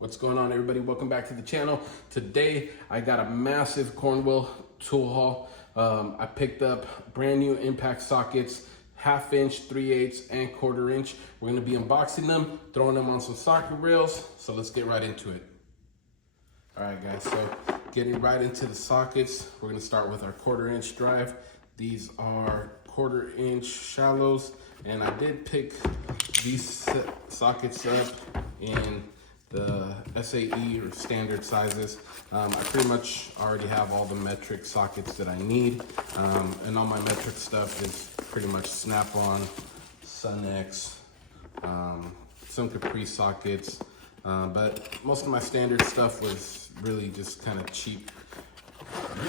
What's going on, everybody? Welcome back to the channel. Today I got a massive Cornwell tool haul. I picked up brand new impact sockets, 1/2 inch, 3/8, and 1/4 inch. We're gonna be unboxing them, throwing them on some socket rails. So let's get right into it. All right, guys, so getting right into the sockets, we're gonna start with our 1/4 inch drive. These are 1/4 inch shallows, and I did pick these sockets up in the SAE or standard sizes. I pretty much already have all the metric sockets that I need, and all my metric stuff is pretty much Snap-on, Sun-X, some Caprice sockets, but most of my standard stuff was really just kind of cheap,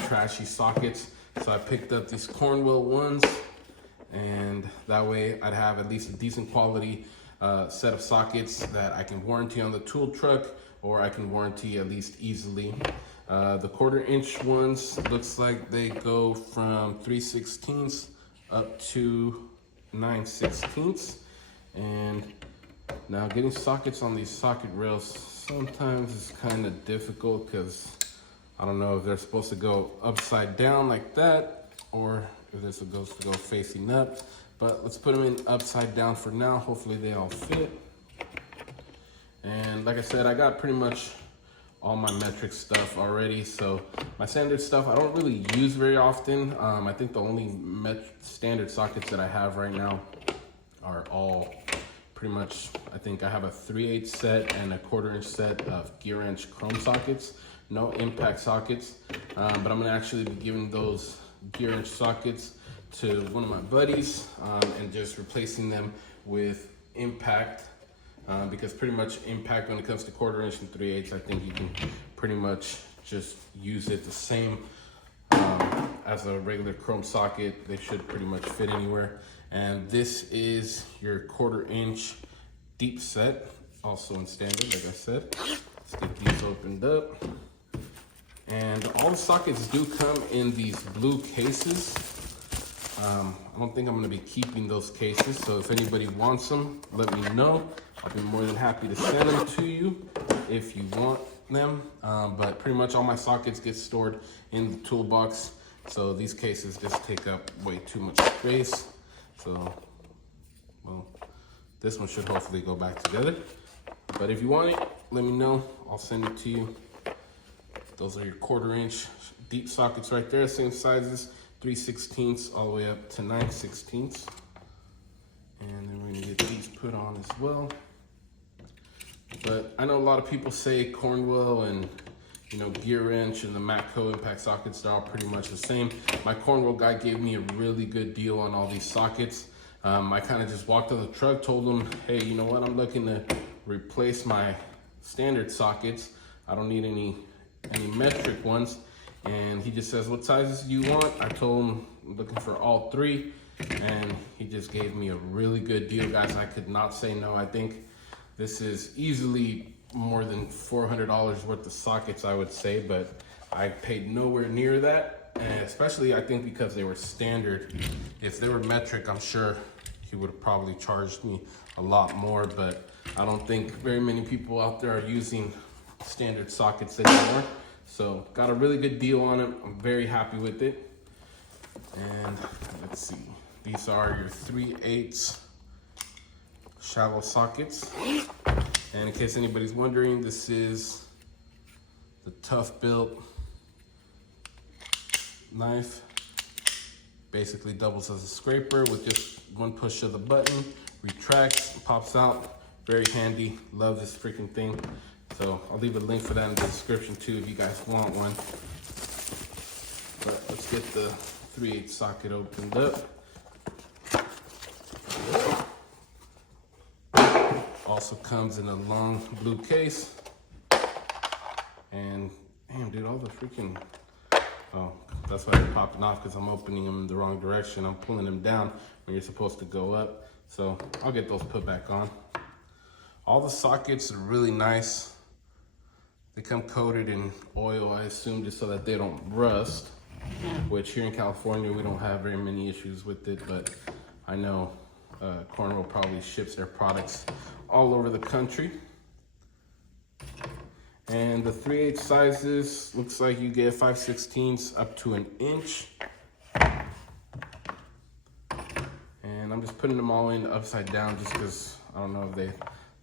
trashy sockets. So I picked up these Cornwell ones, and that way I'd have at least a decent quality set of sockets that I can warranty on the tool truck, or I can warranty at least easily. The 1/4 inch ones looks like they go from 3/16 up to 9/16. And now getting sockets on these socket rails sometimes is kind of difficult because I don't know if they're supposed to go upside down like that, or if they're supposed to go facing up. But let's put them in upside down for now. Hopefully they all fit. And like I said, I got pretty much all my metric stuff already. So my standard stuff, I don't really use very often. I think the only standard sockets that I have right now are all pretty much, I think I have a 3/8 set and a 1/4 inch set of gear wrench chrome sockets, no impact sockets. But I'm gonna actually be giving those gear wrench sockets to one of my buddies and just replacing them with impact, because pretty much impact, when it comes to 1/4 inch and 3/8, I think you can pretty much just use it the same as a regular chrome socket. They should pretty much fit anywhere. And this is your 1/4 inch deep set, also in standard, like I said. Let's get these opened up. And all the sockets do come in these blue cases. I don't think I'm going to be keeping those cases, so if anybody wants them, let me know. I'll be more than happy to send them to you if you want them. But pretty much all my sockets get stored in the toolbox, so these cases just take up way too much space. So, well, this one should hopefully go back together. But if you want it, let me know. I'll send it to you. Those are your 1/4 inch deep sockets right there, same sizes. 3/16 all the way up to 9/16. And then we're gonna get these put on as well. But I know a lot of people say Cornwell and gear wrench and the Matco impact sockets, they're all pretty much the same. My Cornwell guy gave me a really good deal on all these sockets. I kind of just walked on the truck, told him, hey, you know what, I'm looking to replace my standard sockets. I don't need any metric ones. And he just says, what sizes do you want? I told him I'm looking for all three, and he just gave me a really good deal, guys. I could not say no. I think this is easily more than $400 worth of sockets, I would say, but I paid nowhere near that, and especially I think because they were standard. If they were metric, I'm sure he would have probably charged me a lot more, but I don't think very many people out there are using standard sockets anymore. So got a really good deal on it. I'm very happy with it. And let's see, these are your 3/8 shallow sockets. And in case anybody's wondering, this is the Tough Built knife. Basically doubles as a scraper with just one push of the button, retracts, pops out. Very handy. Love this freaking thing. So I'll leave a link for that in the description too if you guys want one. But let's get the 3/8 socket opened up. Also comes in a long blue case. And damn, dude, all the freaking, oh, that's why they're popping off, because I'm opening them in the wrong direction. I'm pulling them down when you're supposed to go up. So I'll get those put back on. All the sockets are really nice. They come coated in oil, I assume, just so that they don't rust, which here in California, we don't have very many issues with it, but I know Cornwell probably ships their products all over the country. And the 3/8 sizes, looks like you get 5/16 up to an inch. And I'm just putting them all in upside down just because I don't know if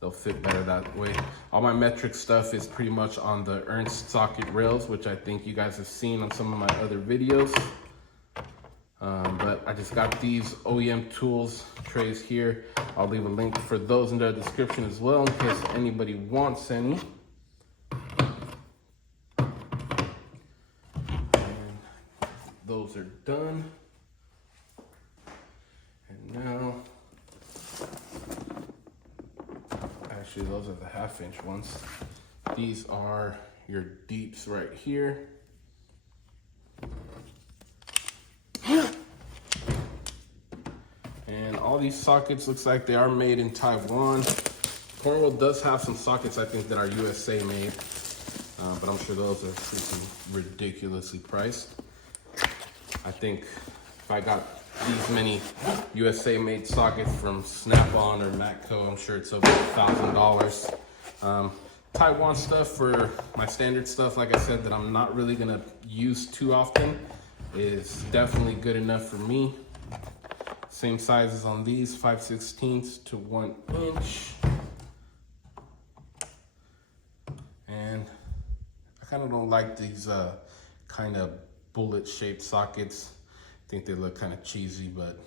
they'll fit better that way. All my metric stuff is pretty much on the Ernst socket rails, which I think you guys have seen on some of my other videos. But I just got these OEM Tools trays here. I'll leave a link for those in the description as well in case anybody wants any. And those are done. And now, actually those are the 1/2 inch ones. These are your deeps right here. And all these sockets looks like they are made in Taiwan. Cornwell does have some sockets I think that are USA made, but I'm sure those are freaking ridiculously priced. I think if I got these many USA made sockets from Snap-on or Matco, I'm sure it's over $1,000. Taiwan stuff for my standard stuff, like I said, that I'm not really gonna use too often, is definitely good enough for me. Same sizes on these, 5/16 to 1 inch. And I kind of don't like these kind of bullet shaped sockets. I think they look kind of cheesy, but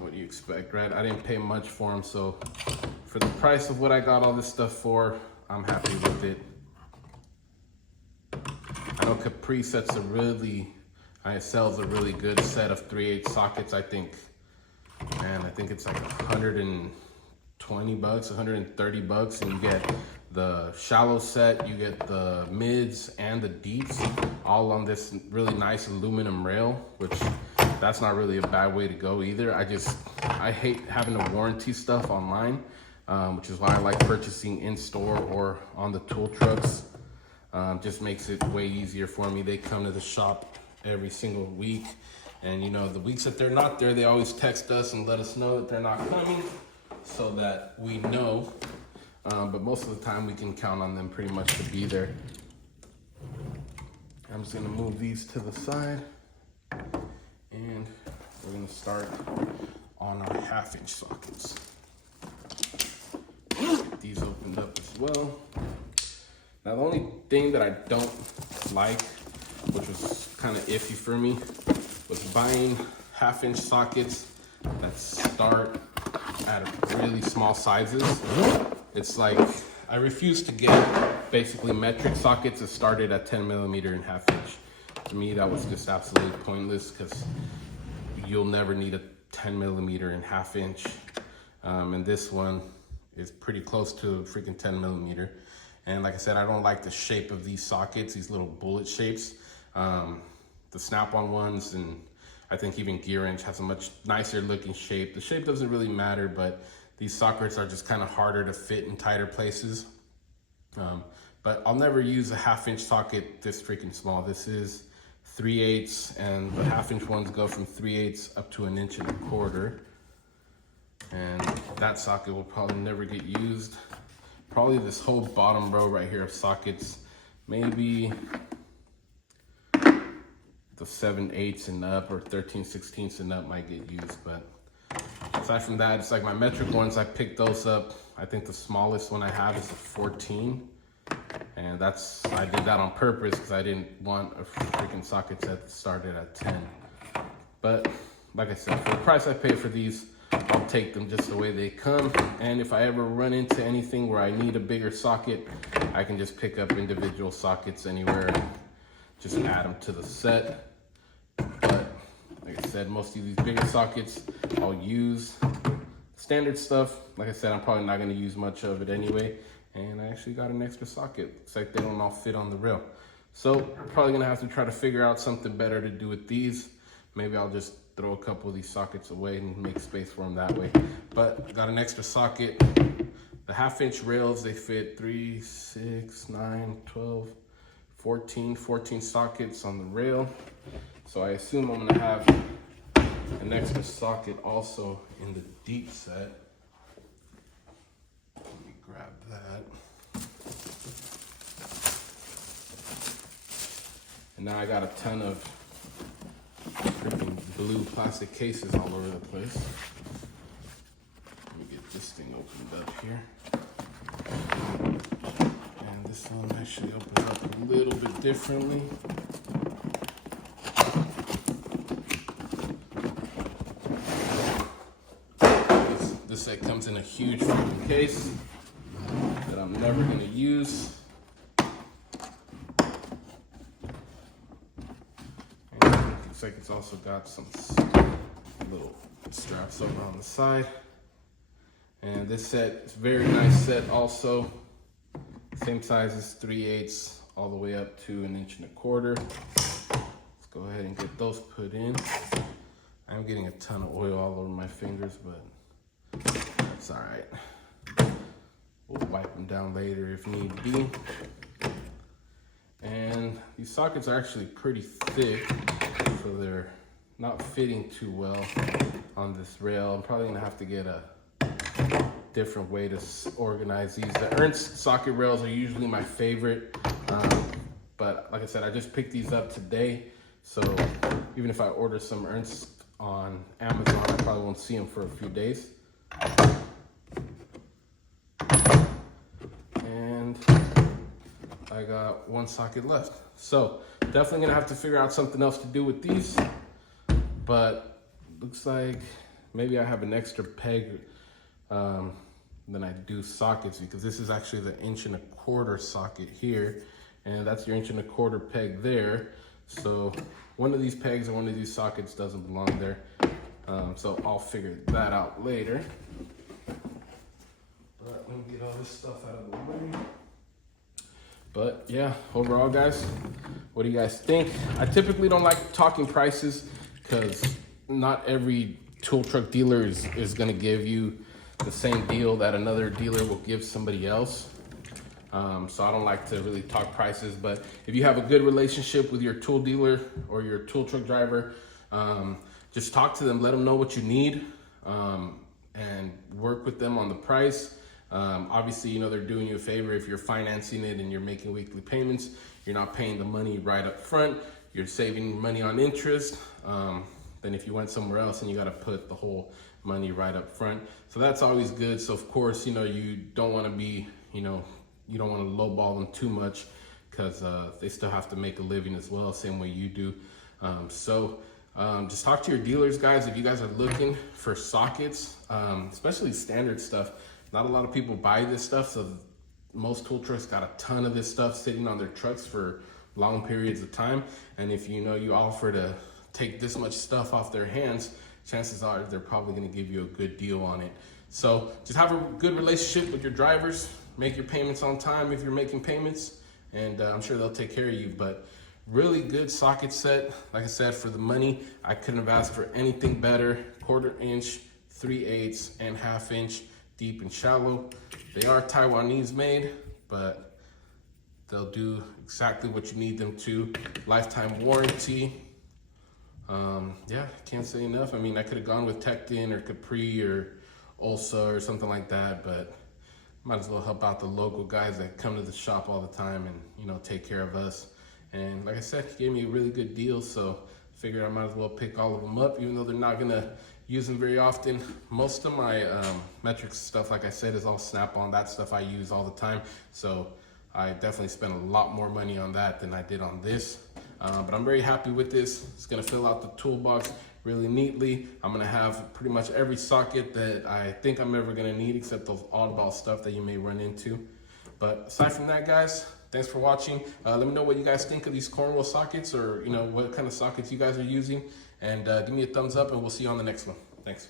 what do you expect, right? I didn't pay much for them, so for the price of what I got all this stuff for, I'm happy with it. I know Capri sells a really good set of 3/8 sockets. I think it's like $120, $130, and you get the shallow set, you get the mids and the deeps, all on this really nice aluminum rail, which that's not really a bad way to go either. I hate having to warranty stuff online, which is why I like purchasing in store or on the tool trucks. Just makes it way easier for me. They come to the shop every single week, and you know, the weeks that they're not there, they always text us and let us know that they're not coming so that we know. But most of the time we can count on them pretty much to be there. I'm just gonna move these to the side, and we're gonna start on our 1/2 inch sockets. Get these opened up as well. Now the only thing that I don't like, which was kind of iffy for me, was buying 1/2 inch sockets that start at really small sizes. It's like, I refuse to get basically metric sockets that started at 10 millimeter and 1/2 inch. To me, that was just absolutely pointless because you'll never need a 10 millimeter and 1/2 inch. And this one is pretty close to freaking 10 millimeter. And like I said, I don't like the shape of these sockets, these little bullet shapes. The Snap-on ones, and I think even Gear Wrench has a much nicer looking shape. The shape doesn't really matter, but these sockets are just kind of harder to fit in tighter places. But I'll never use a 1/2 inch socket this freaking small. This is 3/8, and the 1/2 inch ones go from 3/8 up to 1.25 inches. And that socket will probably never get used. Probably this whole bottom row right here of sockets, maybe the 7/8 and up or 13/16 and up might get used, but aside from that, it's like my metric ones, I picked those up. I think the smallest one I have is a 14, and I did that on purpose because I didn't want a freaking socket set that started at 10. But like I said, for the price I paid for these, I'll take them just the way they come. And if I ever run into anything where I need a bigger socket, I can just pick up individual sockets anywhere and just add them to the set. But like I said, most of these bigger sockets I'll use. Standard stuff, like I said, I'm probably not going to use much of it anyway. And I actually got an extra socket. Looks like they don't all fit on the rail. So I'm probably going to have to try to figure out something better to do with these. Maybe I'll just throw a couple of these sockets away and make space for them that way. But I got an extra socket. The 1/2 inch rails, they fit 3, 6, 9, 12, 14 sockets on the rail. So I assume I'm gonna have an extra socket also in the deep set. Let me grab that. And now I got a ton of freaking blue plastic cases all over the place. Let me get this thing opened up here. And this one actually opens up a little bit differently. This set comes in a huge freaking case that I'm never gonna use. And it looks like it's also got some little straps over on the side. And this set is a very nice set also. Same size as 3/8 all the way up to 1.25 inches. Let's go ahead and get those put in. I'm getting a ton of oil all over my fingers, but that's all right. We'll wipe them down later if need be. And these sockets are actually pretty thick, so they're not fitting too well on this rail. I'm probably gonna have to get a different way to organize these. The Ernst socket rails are usually my favorite, but like I said, I just picked these up today, so even if I order some Ernst on Amazon, I probably won't see them for a few days. And I got one socket left, so definitely gonna have to figure out something else to do with these, but looks like maybe I have an extra peg than I do sockets, because this is actually the 1.25 inch socket here, and that's your 1.25 inch peg there. So one of these pegs or one of these sockets doesn't belong there. So I'll figure that out later. But let me get all this stuff out of the way. But yeah, overall guys, what do you guys think? I typically don't like talking prices because not every tool truck dealer is gonna give you the same deal that another dealer will give somebody else. So I don't like to really talk prices, but if you have a good relationship with your tool dealer or your tool truck driver, just talk to them, let them know what you need, and work with them on the price. Obviously, you know, they're doing you a favor if you're financing it and you're making weekly payments. You're not paying the money right up front. You're saving money on interest. Then if you went somewhere else and you got to put the whole money right up front. So that's always good. So of course, you know, you don't want to be, you know, you don't want to lowball them too much, because they still have to make a living as well, same way you do. Just talk to your dealers, guys. If you guys are looking for sockets, especially standard stuff, not a lot of people buy this stuff. So most tool trucks got a ton of this stuff sitting on their trucks for long periods of time. And if you know you offer to take this much stuff off their hands, chances are they're probably going to give you a good deal on it. So just have a good relationship with your drivers, make your payments on time if you're making payments, and I'm sure they'll take care of you. But really good socket set. Like I said, for the money, I couldn't have asked for anything better. 1/4 inch, 3/8, and 1/2 inch, deep and shallow. They are Taiwanese made, but they'll do exactly what you need them to. Lifetime warranty. Yeah, can't say enough. I mean, I could have gone with Tecton or Capri or Ulsa or something like that, but might as well help out the local guys that come to the shop all the time and, you know, take care of us. And like I said, he gave me a really good deal, so I figured I might as well pick all of them up, even though they're not gonna use them very often. Most of my metrics stuff, like I said, is all Snap-on. That stuff I use all the time, so I definitely spent a lot more money on that than I did on this. But I'm very happy with this. It's gonna fill out the toolbox really neatly. I'm gonna have pretty much every socket that I think I'm ever gonna need, except those oddball stuff that you may run into. But aside from that, guys, thanks for watching. Let me know what you guys think of these Cornwell sockets, or you know, what kind of sockets you guys are using, and give me a thumbs up, and we'll see you on the next one. Thanks.